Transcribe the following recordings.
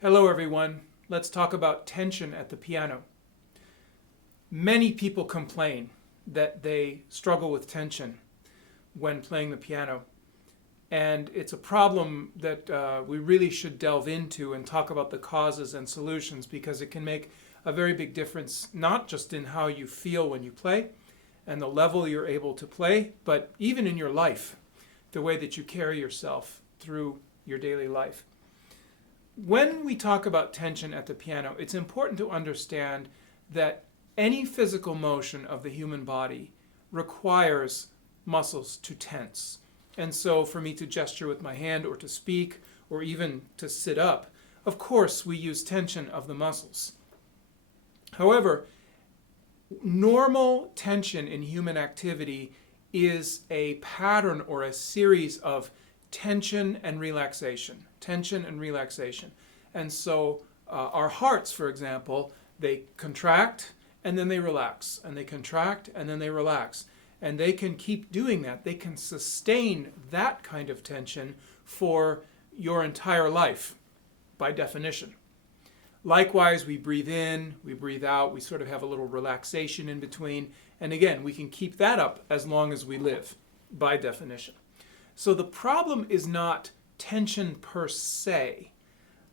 Hello everyone. Let's talk about tension at the piano. Many people complain that they struggle with tension when playing the piano. And it's a problem that we really should delve into and talk about the causes and solutions, because it can make a very big difference, not just in how you feel when you play and the level you're able to play, but even in your life, the way that you carry yourself through your daily life. When we talk about tension at the piano, it's important to understand that any physical motion of the human body requires muscles to tense. And so for me to gesture with my hand or to speak or even to sit up, of course we use tension of the muscles. However, normal tension in human activity is a pattern or a series of tension and relaxation, tension and relaxation. And so our hearts, for example, they contract and then they relax, and they contract and then they relax. And they can keep doing that. They can sustain that kind of tension for your entire life, by definition. Likewise, we breathe in, we breathe out, we sort of have a little relaxation in between. And again, we can keep that up as long as we live, by definition. So the problem is not tension per se.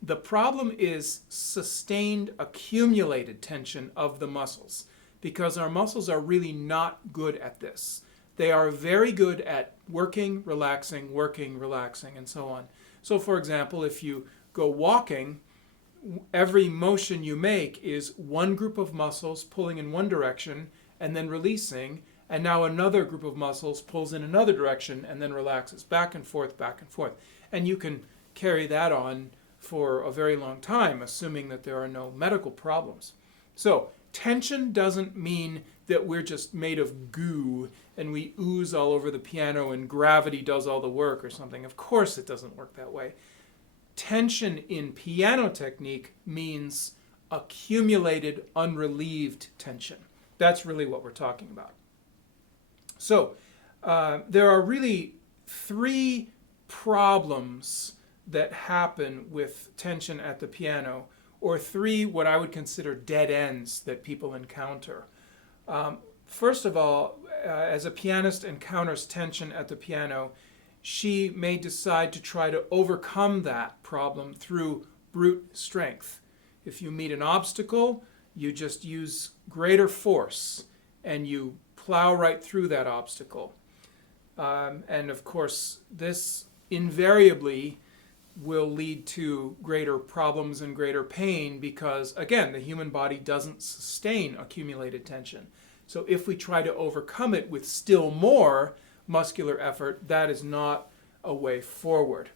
The problem is sustained, accumulated tension of the muscles, because our muscles are really not good at this. They are very good at working, relaxing, and so on. So for example, if you go walking, every motion you make is one group of muscles pulling in one direction and then releasing, and now another group of muscles pulls in another direction and then relaxes, back and forth, back and forth. And you can carry that on for a very long time, assuming that there are no medical problems. So tension doesn't mean that we're just made of goo and we ooze all over the piano and gravity does all the work or something. Of course it doesn't work that way. Tension in piano technique means accumulated, unrelieved tension. That's really what we're talking about. So there are really three problems that happen with tension at the piano, or three what I would consider dead ends that people encounter. First of all, as a pianist encounters tension at the piano, she may decide to try to overcome that problem through brute strength. If you meet an obstacle, you just use greater force and you plow right through that obstacle. And of course, this invariably will lead to greater problems and greater pain because, again, the human body doesn't sustain accumulated tension. So if we try to overcome it with still more muscular effort, that is not a way forward.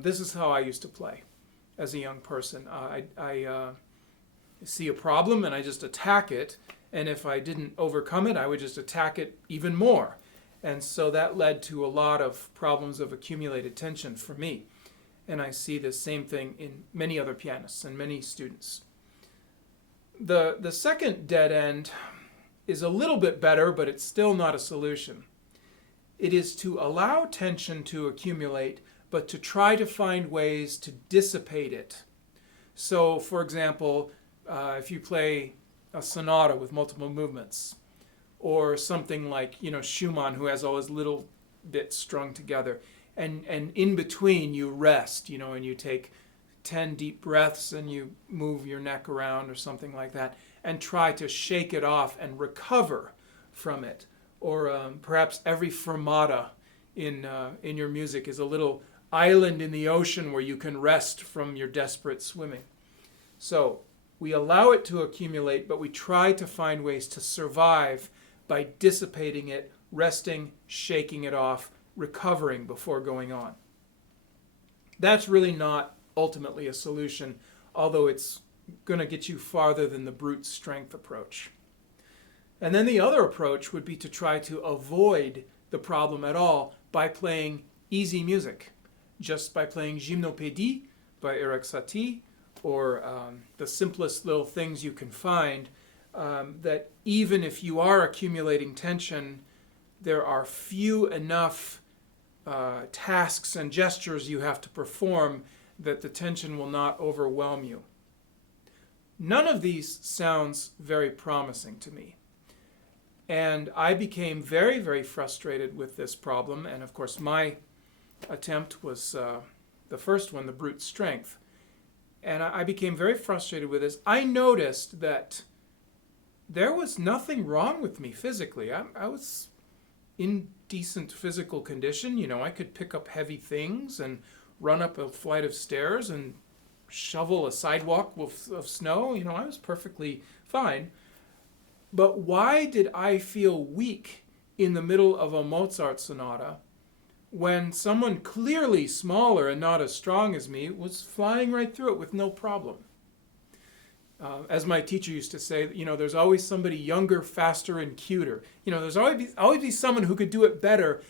This is how I used to play as a young person. I see a problem and I just attack it. And if I didn't overcome it, I would just attack it even more. And so that led to a lot of problems of accumulated tension for me. And I see the same thing in many other pianists and many students. The second dead end is a little bit better, but it's still not a solution. It is to allow tension to accumulate, but to try to find ways to dissipate it. So, for example, if you play a sonata with multiple movements, or something like, Schumann, who has all his little bits strung together, and in between you rest, and you take 10 deep breaths and you move your neck around or something like that, and try to shake it off and recover from it. Or perhaps every fermata in your music is a little island in the ocean where you can rest from your desperate swimming. So we allow it to accumulate, but we try to find ways to survive by dissipating it, resting, shaking it off, recovering before going on. That's really not ultimately a solution, although it's going to get you farther than the brute strength approach. And then the other approach would be to try to avoid the problem at all by playing easy music, just by playing Gymnopédie by Eric Satie, or the simplest little things you can find, that even if you are accumulating tension, there are few enough tasks and gestures you have to perform that the tension will not overwhelm you. None of these sounds very promising to me. And I became very, very frustrated with this problem. And of course, my attempt was the first one, the brute strength. And I became very frustrated with this. I noticed that there was nothing wrong with me physically. I was in decent physical condition. You know, I could pick up heavy things and run up a flight of stairs and shovel a sidewalk of snow. You know, I was perfectly fine. But why did I feel weak in the middle of a Mozart sonata when someone clearly smaller and not as strong as me was flying right through it with no problem? As my teacher used to say, you know, there's always somebody younger, faster, and cuter. You know, there's always be someone who could do it better,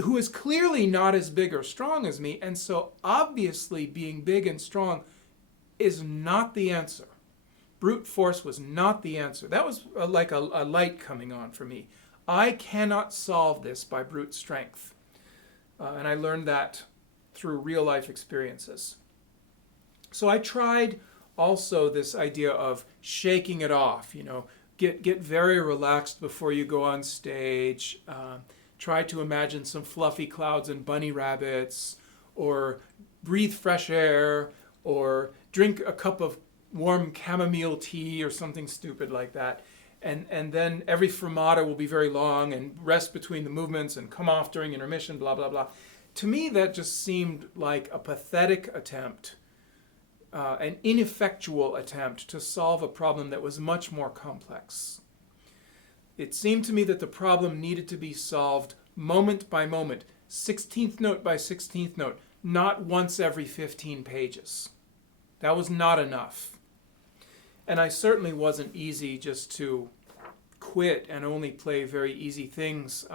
who is clearly not as big or strong as me. And so obviously being big and strong is not the answer. Brute force was not the answer. That was like a light coming on for me. I cannot solve this by brute strength. And I learned that through real life experiences. So I tried also this idea of shaking it off, you know, get very relaxed before you go on stage. Try to imagine some fluffy clouds and bunny rabbits, or breathe fresh air, or drink a cup of warm chamomile tea or something stupid like that. And then every fermata will be very long and rest between the movements and come off during intermission, blah, blah, blah. To me, that just seemed like a pathetic attempt, an ineffectual attempt to solve a problem that was much more complex. It seemed to me that the problem needed to be solved moment by moment, 16th note by 16th note, not once every 15 pages. That was not enough. And I certainly wasn't easy just to quit and only play very easy things.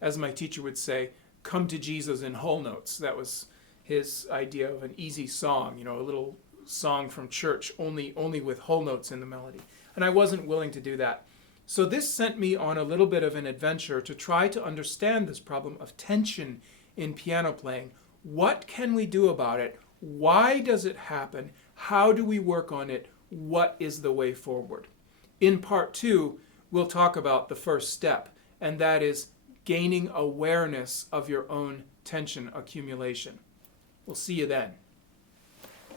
As my teacher would say, come to Jesus in whole notes. That was his idea of an easy song, you know, a little song from church, only with whole notes in the melody. And I wasn't willing to do that. So this sent me on a little bit of an adventure to try to understand this problem of tension in piano playing. What can we do about it? Why does it happen? How do we work on it? What is the way forward? In part 2, we'll talk about the first step, and that is gaining awareness of your own tension accumulation. We'll see you then.